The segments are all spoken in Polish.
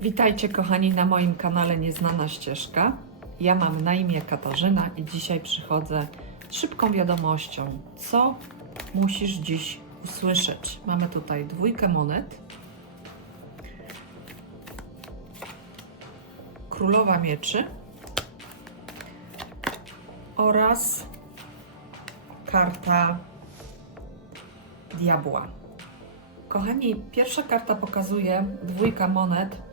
Witajcie kochani na moim kanale Nieznana Ścieżka. Ja mam na imię Katarzyna i dzisiaj przychodzę z szybką wiadomością, co musisz dziś usłyszeć. Mamy tutaj dwójkę monet. Królowa Mieczy oraz karta Diabła. Kochani, pierwsza karta pokazuje dwójka monet,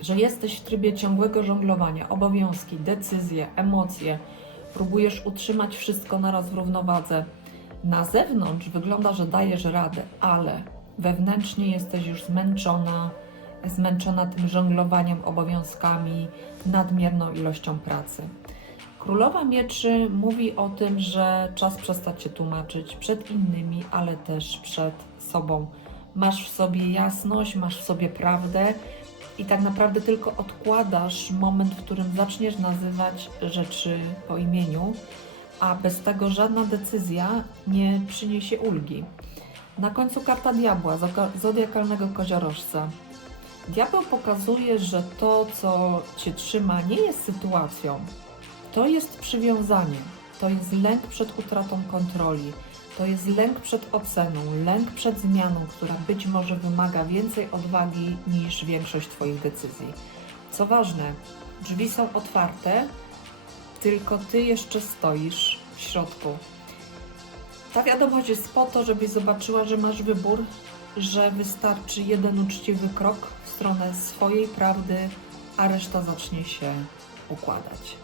że jesteś w trybie ciągłego żonglowania, obowiązki, decyzje, emocje. Próbujesz utrzymać wszystko naraz w równowadze. Na zewnątrz wygląda, że dajesz radę, ale wewnętrznie jesteś już zmęczona, zmęczona tym żonglowaniem obowiązkami, nadmierną ilością pracy. Królowa Mieczy mówi o tym, że czas przestać się tłumaczyć przed innymi, ale też przed sobą. Masz w sobie jasność, masz w sobie prawdę i tak naprawdę tylko odkładasz moment, w którym zaczniesz nazywać rzeczy po imieniu, a bez tego żadna decyzja nie przyniesie ulgi. Na końcu karta diabła, zodiakalnego koziorożca. Diabeł pokazuje, że to, co cię trzyma, nie jest sytuacją, to jest przywiązanie, to jest lęk przed utratą kontroli, to jest lęk przed oceną, lęk przed zmianą, która być może wymaga więcej odwagi niż większość Twoich decyzji. Co ważne, drzwi są otwarte, tylko Ty jeszcze stoisz w środku. Ta wiadomość jest po to, żebyś zobaczyła, że masz wybór, że wystarczy jeden uczciwy krok w stronę swojej prawdy, a reszta zacznie się układać.